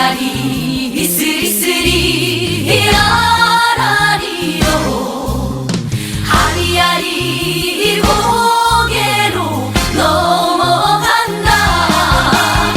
아리아리 스리스리 아라리요 아리아리 고개로 넘어간다.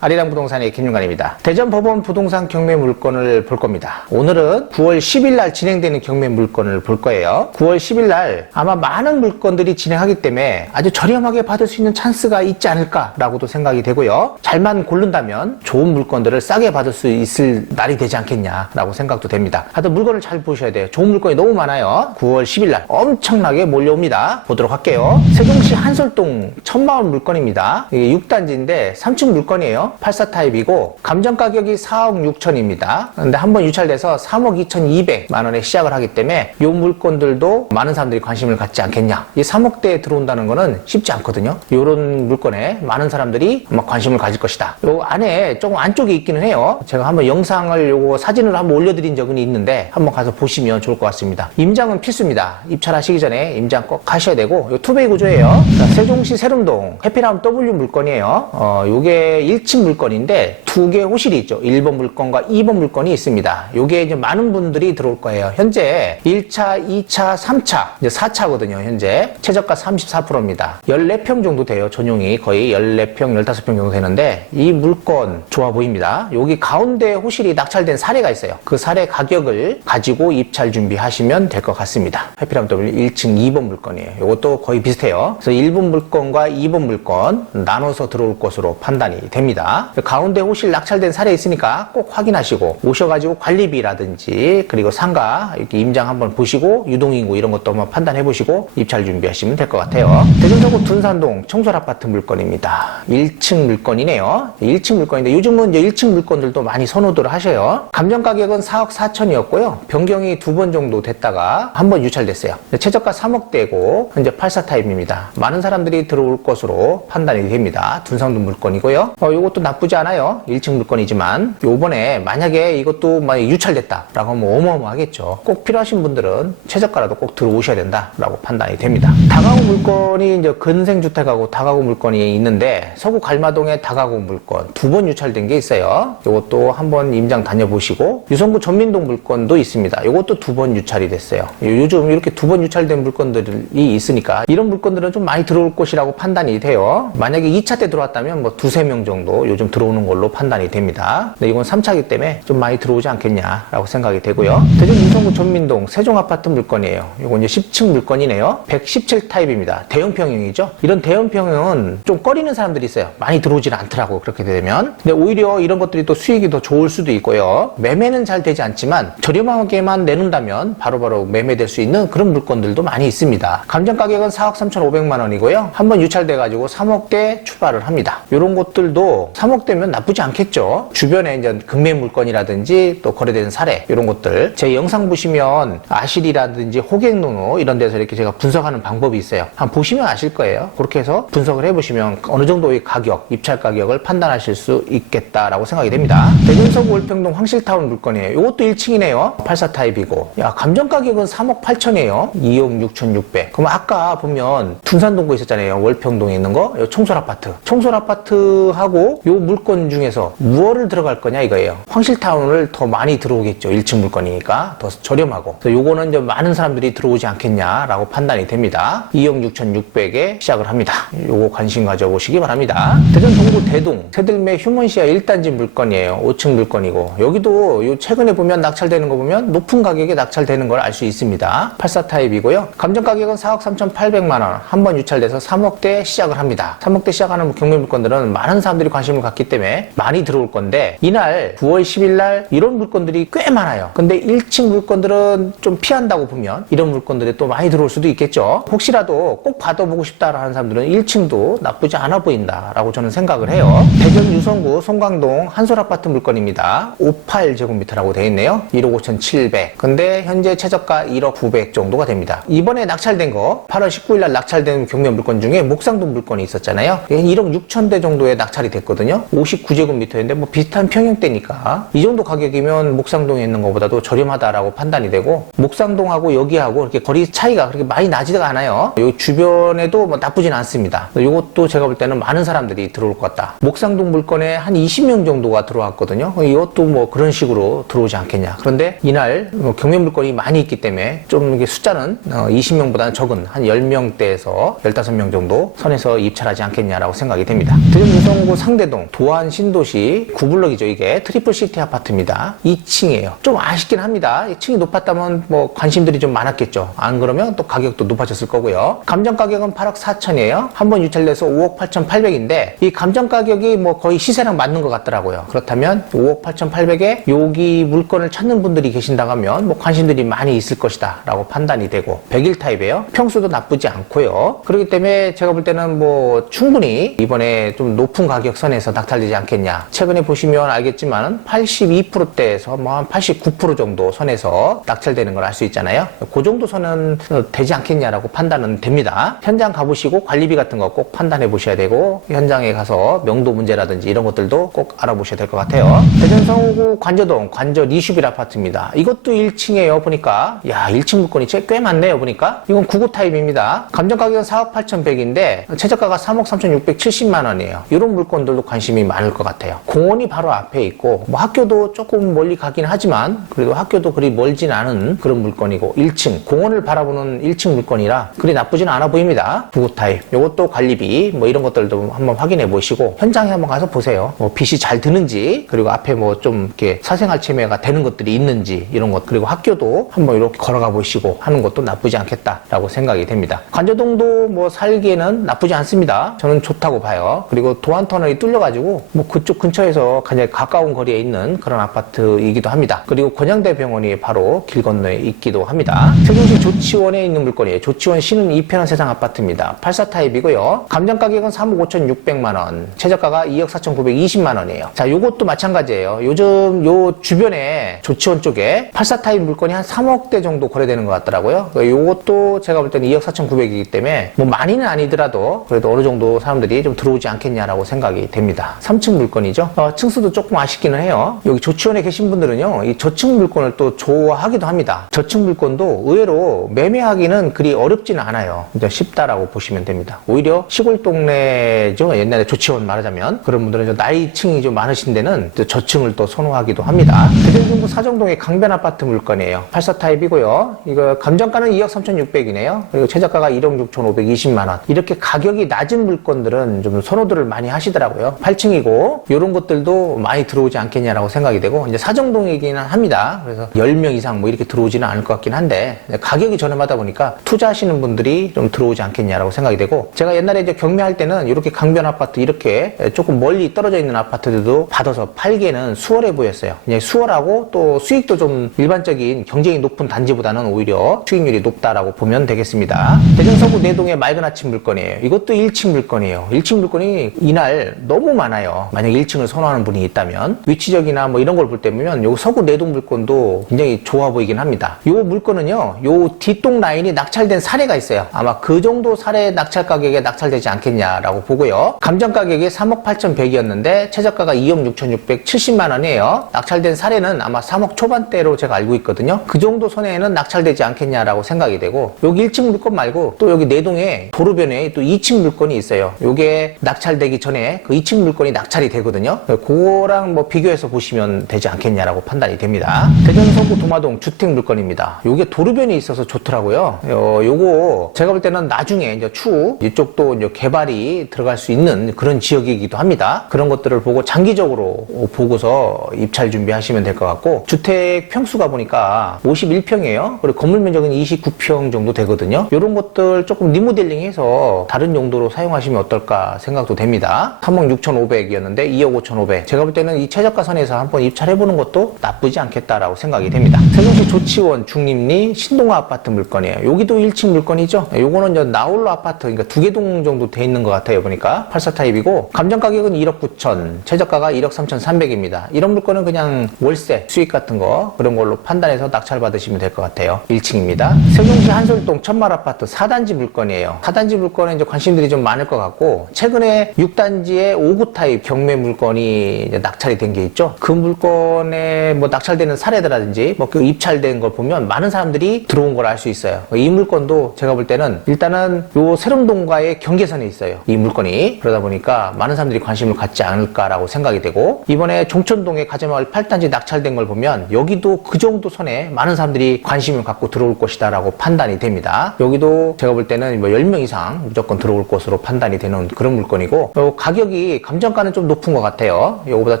아리랑 부동산의 김윤관입니다. 대전 법원 부동산 경매 물건을 볼 겁니다. 오늘은 9월 10일 날 진행되는 경매 물건을 볼 거예요. 9월 10일 날 아마 많은 물건들이 진행하기 때문에 아주 저렴하게 받을 수 있는 찬스가 있지 않을까라고도 생각이 되고요. 잘만 고른다면 좋은 물건들을 싸게 받을 수 있을 날이 되지 않겠냐라고 생각도 됩니다. 하여튼 물건을 잘 보셔야 돼요. 좋은 물건이 너무 많아요. 9월 10일 날 엄청나게 몰려옵니다. 보도록 할게요. 세종시 한솔동 천마을 물건입니다. 이게 6단지인데 3층 물건이에요. 84 타입이고 감정 가격이 4억 6천입니다. 근데 한번 유찰돼서 3억 2,200만 원에 시작을 하기 때문에 이 물건들도 많은 사람들이 관심을 갖지 않겠냐. 이 3억대에 들어온다는 거는 쉽지 않거든요. 이런 물건에 많은 사람들이 아마 관심을 가질 것이다. 요 안에 조금 안쪽에 있기는 해요. 제가 한번 영상을 요거 사진을 한번 올려드린 적은 있는데 한번 가서 보시면 좋을 것 같습니다. 임장은 필수입니다. 입찰하시기 전에 임장 꼭 하셔야 되고 요 투베이 구조예요. 자, 세종시 세lum동 해피라운 W 물건이에요. 요게 1층 물건인데 두 개 호실이 있죠. 1번 물건과 2번 물건이 있습니다. 요게 이제 많은 분들이 들어올 거예요. 현재 1차, 2차, 3차, 이제 4차거든요. 현재 최저가 34%입니다. 14평 정도 돼요. 전용이 거의 14평, 15평 정도 되는데 이 물건 좋아 보입니다. 여기 가운데 호실이 낙찰된 사례가 있어요. 그 사례 가격을 가지고 입찰 준비하시면 될 것 같습니다. 해피라운 W 1층 2번 물건이에요. 이것도 거의 비슷해요. 그래서 1번 물건과 2번 물건 나눠서 들어올 것으로 판단이 됩니다. 가운데 호실 낙찰된 사례 있으니까 꼭 확인하시고 오셔가지고 관리비라든지 그리고 상가 이렇게 임장 한번 보시고 유동인구 이런 것도 한번 판단해 보시고 입찰 준비하시면 될 것 같아요. 대전서구 둔산동 청솔아파트 물건입니다. 1층 물건이네요. 1층 물건인데 요즘은 이제 1층 물건들도 많이 선호도를 하셔요. 감정 가격은 4억 4천이었고요. 변경이 2번 정도 됐다가 한번 유찰됐어요. 최저가 3억대고 현재 84 타입입니다. 많은 사람들이 들어올 것으로 판단이 됩니다. 둔산동 물건이고요. 이것도 나쁘지 않아요. 1층 물건이지만 요번에 만약에 이것도 만약 유찰됐다라고 하면 어마어마하겠죠. 꼭 필요하신 분들은 최저가라도 꼭 들어오셔야 된다라고 판단이 됩니다. 다가구 물건이 이제 근생주택하고 다가구 물건이 있는데 서구 갈마동에 다가구 물건 2번 유찰된 게 있어요. 이것도 한번 임장 다녀보시고 유성구 전민동 물건도 있습니다. 이것도 2번 유찰이 됐어요. 요즘 이렇게 2번 유찰된 물건들이 있으니까 이런 물건들은 좀 많이 들어올 것이라고 판단이 돼요. 만약에 2차 때 들어왔다면 뭐 2-3명 정도 요즘 들어오는 걸로 판단이 됩니다. 근데 이건 3차이기 때문에 좀 많이 들어오지 않겠냐라고 생각이 되고요. 대전 유성구 전민동 세종아파트 물건이에요. 이건 이제 10층 물건이네요. 117 타입입니다. 대형평형이죠. 이런 대형평형은 좀 꺼리는 사람들이 있어요. 많이 들어오지는 않더라고 그렇게 되면. 근데 오히려 이런 것들이 또 수익이 더 좋을 수도 있고요. 매매는 잘 되지 않지만 저렴하게만 내놓는다면 바로바로 매매될 수 있는 그런 물건들도 많이 있습니다. 감정 가격은 4억 3,500만 원이고요. 한번 유찰돼가지고 3억대 출발을 합니다. 이런 것들도 3억대면 나쁘지 않겠죠. 주변에 이제 금매 물건이라든지 또 거래되는 사례 이런 것들 제 영상 보시면 아실이라든지 호갱노노 이런 데서 이렇게 제가 분석하는 방법이 있어요. 한번 보시면 아실 거예요. 그렇게 해서 분석을 해보시면 어느 정도의 가격, 입찰 가격을 판단하실 수 있겠다라고 생각이 됩니다. 대전서구 월평동 황실타운 물건이에요. 이것도 1층이네요. 84 타입이고 감정 가격은 3억 8천이에요. 2억 6,600. 그럼 아까 보면 둔산동구 있었잖아요. 월평동에 있는 거 청솔아파트. 청솔아파트하고 요 물건 중에서 무엇을 들어갈 거냐 이거예요. 황실타운을 더 많이 들어오겠죠. 1층 물건이니까 더 저렴하고. 그래서 요거는 이제 많은 사람들이 들어오지 않겠냐라고 판단이 됩니다. 2억 6,600에 시작을 합니다. 요거 관심 가져보시기 바랍니다. 대전 동구 대동 새들매 휴먼시아 1단지 물건이에요. 5층 물건이고 여기도 요 최근에 보면 낙찰되는 거 보면 높은 가격에 낙찰되는 걸 알 수 있습니다. 84 타입이고요. 감정 가격은 4억 3,800만 원. 한번 유찰돼서 3억대 시작을 합니다. 3억대 시작하는 경매 물건들은 많은 사람들이 관심을 갖기 때문에 많이 들어올 건데 이날 9월 10일 날 이런 물건들이 꽤 많아요. 근데 1층 물건들은 좀 피한다고 보면 이런 물건들이 또 많이 들어올 수도 있겠죠. 혹시라도 꼭 받아보고 싶다라는 사람들은 1층도 나쁘지 않아 보인다라고 저는 생각을 해요. 대전 유성구 송광동 한솔아파트 물건입니다. 58제곱미터라고 되어 있네요. 1억 5,700. 근데 현재 최저가 1억 900 정도가 됩니다. 이번에 낙찰된 거 8월 19일 날 낙찰된 경매 물건 중에 목상동 물건이 있었잖아요. 1억 6천 대 정도의 낙찰이 됐거든요. 평형대거든요. 59제곱미터인데 뭐 비슷한 평형대니까 이 정도 가격이면 목상동에 있는 것보다도 저렴하다라고 판단이 되고, 목상동하고 여기하고 이렇게 거리 차이가 그렇게 많이 나지가 않아요. 요 주변에도 뭐 나쁘진 않습니다. 이것도 제가 볼 때는 많은 사람들이 들어올 것 같다. 목상동 물건에 한 20명 정도가 들어왔거든요. 이것도 뭐 그런 식으로 들어오지 않겠냐. 그런데 이날 경매 물건이 많이 있기 때문에 좀 이게 숫자는 20명보다는 적은 한 10명대에서 15명 정도 선에서 입찰하지 않겠냐라고 생각이 됩니다. 대전 유성구 상대동 도안 신도시 9블럭이죠. 이게 트리플 시티 아파트입니다. 2층이에요. 좀 아쉽긴 합니다. 2층이 높았다면 뭐 관심들이 좀 많았겠죠. 안 그러면 또 가격도 높아졌을 거고요. 감정 가격은 8억 4천이에요. 한번 유찰돼서 5억 8,800인데 이 감정 가격이 뭐 거의 시세랑 맞는 것 같더라고요. 그렇다면 5억 8,800에 여기 물건을 찾는 분들이 계신다고 하면 뭐 관심들이 많이 있을 것이다 라고 판단이 되고, 100일 타입이에요. 평수도 나쁘지 않고요. 그렇기 때문에 제가 볼 때는 뭐 충분히 이번에 좀 높은 가격 선에서 낙찰되지 않겠냐. 최근에 보시면 알겠지만 82%대에서 뭐 한 89% 정도 선에서 낙찰되는 걸 알 수 있잖아요. 그 정도 선은 되지 않겠냐라고 판단은 됩니다. 현장 가보시고 관리비 같은 거 꼭 판단해 보셔야 되고, 현장에 가서 명도 문제라든지 이런 것들도 꼭 알아보셔야 될 것 같아요. 대전 성호구 관저동 관저 리슈빌 아파트입니다. 이것도 1층이에요. 보니까 야, 1층 물건이 꽤 많네요. 보니까 이건 9구 타입입니다. 감정 가격은 4억 8,100인데 최저가가 3억 3,670만 원이에요. 이런 물건들도 관심이 많을 것 같아요. 공원이 바로 앞에 있고 뭐 학교도 조금 멀리 가긴 하지만 그래도 학교도 그리 멀진 않은 그런 물건이고, 1층 공원을 바라보는 1층 물건이라 그리 나쁘진 않아 보입니다. 9구 타입. 이것도 관리비 뭐 이런 것들도 한번 확인해 보시고 현장에 한번 가서 보세요. 뭐 빛이 잘 드는지, 그리고 앞에 뭐 좀 이렇게 사생활 침해가 되는 것들이 있는지 이런 것, 그리고 학교도 한번 이렇게 걸어가 보시고 하는 것도 나쁘지 않겠다라고 생각이 됩니다. 관저동도 뭐 살기에는 나쁘지 않습니다. 저는 좋다고 봐요. 그리고 도안터널이 뚫려가지고 뭐 그쪽 근처에서 가장 가까운 거리에 있는 그런 아파트이기도 합니다. 그리고 권양대 병원이 바로 길 건너에 있기도 합니다. 세종시 조치원에 있는 물건이에요. 조치원 시는 이편한 세상 아파트입니다. 84 타입이고요. 감정 가격은 3억 5,600만 원, 최저가가 2억 4,920만 원이에요. 자, 요것도 마찬가지예요. 요즘 요 주변에 조치원 쪽에 84 타입 물건이 한 3억대 정도 거래되는 것 같더라고요. 요것도 제가 볼 때는 2억 4,900이기 때문에 뭐 많이는 아니더라도 그래도 어느 정도 사람들이 좀 들어오지 않겠냐라고 생각이 됩니다. 3층 물건이죠. 층수도 조금 아쉽기는 해요. 여기 조치원에 계신 분들은요, 이 저층 물건을 또 좋아하기도 합니다. 저층 물건도 의외로 매매하기는 그리 어렵지는 않아요. 쉽다라고 보시면 됩니다. 오히려 시골 동네죠. 옛날에 조치원 말하자면 그런 분들은 나이층이 좀 많으신 데는 저층을 또 선호하기도 합니다. 대전 중구 사정동의 강변 아파트 물건이에요. 84 타입이고요. 이거 감정가는 2억 3,600이네요. 그리고 최저가가 1억 6,520만 원. 이렇게 가격이 낮은 물건들은 좀 선호들을 많이 하시더라고요. 8층이고 이런 것들도 많이 들어오지 않겠냐라고 생각이 되고, 이제 사정동이기는 합니다. 그래서 10명 이상 뭐 이렇게 들어오지는 않을 것 같긴 한데 가격이 저렴하다 보니까 투자하시는 분들이 좀 들어오지 않겠냐라고 생각이 되고, 제가 옛날에 이제 경매할 때는 이렇게 강변 아파트 이렇게 조금 멀리 떨어져 있는 아파트들도 받아서 팔기에는 수월해 보였어요. 그냥 수월하고 또 수익도 좀 일반적인 경쟁이 높은 단지보다는 오히려 수익률이 높다라고 보면 되겠습니다. 대전 서구 내동의 맑은 아침 물건이에요. 이것도 1층 물건이에요. 1층 물건이 이날 너무 많아요. 만약 1층을 선호하는 분이 있다면 위치적이나 뭐 이런 걸 볼 때면 요 서구 내동 물건도 굉장히 좋아 보이긴 합니다. 요 물건은요, 요 뒷동 라인이 낙찰된 사례가 있어요. 아마 그 정도 사례 낙찰 가격에 낙찰되지 않겠냐라고 보고요. 감정 가격이 3억 8,100이었는데 최저가가 2억 6,670만 원이에요. 낙찰된 사례는 아마 3억 초반대로 제가 알고 있거든요. 그 정도 선에는 낙찰되지 않겠냐라고 생각이 되고, 여기 1층 물건 말고 또 여기 내동에 도로변에 또 2층 물건이 있어요. 요게 낙찰되기 전에 그 2층 물건이 낙찰이 되거든요. 그거랑 뭐 비교해서 보시면 되지 않겠냐라고 판단이 됩니다. 대전 서구 도마동 주택 물건입니다. 요게 도로변에 있어서 좋더라고요. 요거 제가 볼 때는 나중에 이제 추후 이쪽도 이제 개발이 들어갈 수 있는 그런 지역이기도 합니다. 그런 것들을 보고 장기적으로 보고서 입찰 준비하시면 될 것 같고, 주택 평수가 보니까 51평이에요. 그리고 건물 면적은 29평 정도 되거든요. 이런 것들 조금 리모델링해서 다른 용도로 사용하시면 어떨까 생각도 됩니다. 3억 6,500이었는데 2억 5,500. 제가 볼 때는 이 최저가 선에서 한번 입찰해보는 것도 나쁘지 않겠다라고 생각이 됩니다. 세종시 조치원 중립리 신동아 아파트 물건이에요. 여기도 1층 물건이죠. 요거는 이제 나홀로 아파트, 그러니까 2개 정도 돼 있는 것 같아요. 보니까 84 타입이고 감정 가격은 1억 9천, 최저가가 1억 3,300입니다. 이런 물건은 그냥 월세, 수익 같은 거 그런 걸로 판단해서 낙찰 받으시면 될 것 같아요. 1층입니다. 세종시 한솔동 천말 아파트 4단지 물건이에요. 4단지 물건에 이제 관심들이 좀 많을 것 같고, 최근에 6단지에 5구 타입 경매 물건이 이제 낙찰이 된 게 있죠. 그 물건에 뭐 낙찰되는 사례라든지 뭐 그 입찰된 걸 보면 많은 사람들이 들어온 걸 알 수 있어요. 이 물건도 제가 볼 때는 일단은 요 세롬동과의 경계선에 있어요. 이 물건이. 그러다 보니까 많은 사람들이 관심을 갖지 않을까라고 생각이 되고, 이번에 종천동의 가재마을 8단지 낙찰된 걸 보면 여기도 그 정도 선에 많은 사람들이 관심을 갖고 들어올 것이다라고 판단이 됩니다. 여기도 제가 볼 때는 뭐 10명 이상 무조건 들어올 것으로 판단이 되는 그런 물건이고, 가격이 감정가는 좀 높은 것 같아요. 요거보다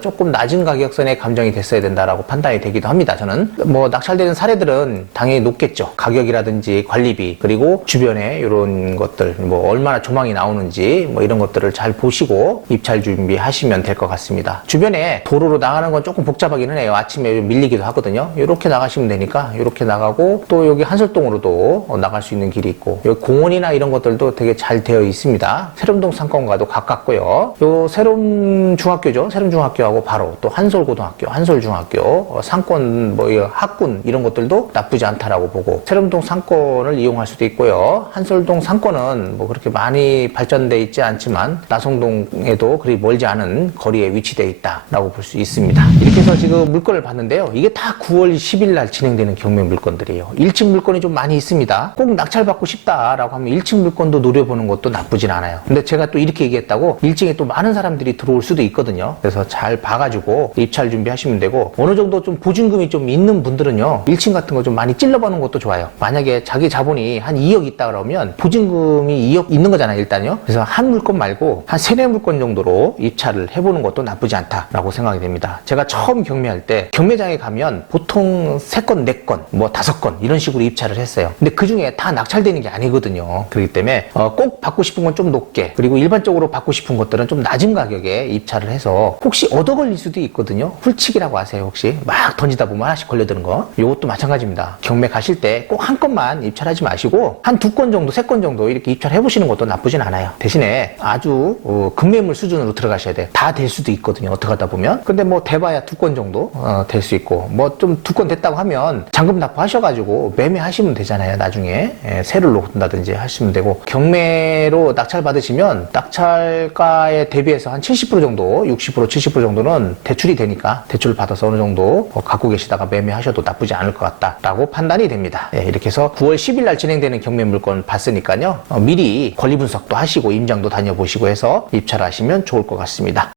조금 낮은 가격선에 감정이 됐어야 된다라고 판단이 되기도 합니다. 저는 뭐 낙찰되는 사례들은 당연히 높겠죠. 가격이라든지 관리비, 그리고 주변에 이런 것들 뭐 얼마나 조망이 나오는지 뭐 이런 것들을 잘 보시고 입찰 준비하시면 될 것 같습니다. 주변에 도로로 나가는 건 조금 복잡하기는 해요. 아침에 밀리기도 하거든요. 이렇게 나가시면 되니까 이렇게 나가고, 또 여기 한솔동으로도 나갈 수 있는 길이 있고, 여기 공원이나 이런 것들도 되게 잘 되어 있습니다. 세롬동 상권과도 가깝고요. 요 세롬중학교죠. 세롬중학교하고 바로 또 한솔고등학교, 한솔중학교, 상권 뭐 학군 이런 것들도 나쁘지 않다라고 보고, 세롬동 상권을 이용할 수도 있고요. 한솔동 상권은 뭐 그렇게 많이 발전돼 있지 않지만 나성동에도 그리 멀지 않은 거리에 위치되어 있다라고 볼 수 있습니다. 이렇게 해서 지금 물건을 봤는데요. 이게 다 9월 10일 날 진행되는 경매 물건들이에요. 1층 물건이 좀 많이 있습니다. 꼭 낙찰받고 싶다라고 하면 1층 물건도 노려보는 것도 나쁘진 않아요. 근데 제가 또 이렇게 얘기했다고 1층에 또 많은 사람들이 들어올 수도 있거든요. 그래서 잘 봐가지고 입찰 준비하시면 되고, 어느 정도 좀 보증금이 좀 있는 분들은요, 1층 같은 거 좀 많이 찔러보는 것도 좋아요. 만약에 자기 자본이 한 2억 있다 그러면 보증금이 2억 있는 거잖아요, 일단요. 그래서 한 물건 말고 한 3-4물건 정도로 입찰을 해보는 것도 나쁘지 않다라고 생각이 됩니다. 제가 처음 경매할 때 경매장에 가면 보통 3건, 4건, 뭐 5건 이런 식으로 입찰을 했어요. 근데 그 중에 다 낙찰되는 게 아니거든요. 그렇기 때문에 꼭 받고 싶은 건 좀 높게, 그리고 일반적으로 받고 싶은 것들은 좀 낮은 가격에 입찰을 해서 혹시 얻어 걸릴 수도 있거든요. 훌칙이라고 아세요? 혹시 막 던지다 보면 하나씩 걸려드는 거. 이것도 마찬가지입니다. 경매 가실 때 꼭 한 건만 입찰하지 마시고 한 2건 정도, 3건 정도 이렇게 입찰해 보시는 것도 나쁘진 않아요. 대신에 아주 급매물 수준으로 들어가셔야 돼요. 다 될 수도 있거든요. 어떻게 하다 보면. 근데 뭐 대봐야 2건 정도 될 수 있고, 뭐 좀 2건 됐다고 하면 잔금 납부하셔가지고 매매하시면 되잖아요. 나중에 세를 놓는다든지 하시면 되고, 경매로 낙찰 받으시면 낙찰가에 대비해서 한 70% 정도, 60%, 70% 정도는 대출이 되니까 대출을 받아서 어느 정도 갖고 계시다가 매매하셔도 나쁘지 않을 것 같다라고 판단이 됩니다. 이렇게 해서 9월 10일 날 진행되는 경매 물건 봤으니까요. 미리 권리 분석도 하시고 임장도 다녀보시고 해서 입찰하시면 좋을 것 같습니다.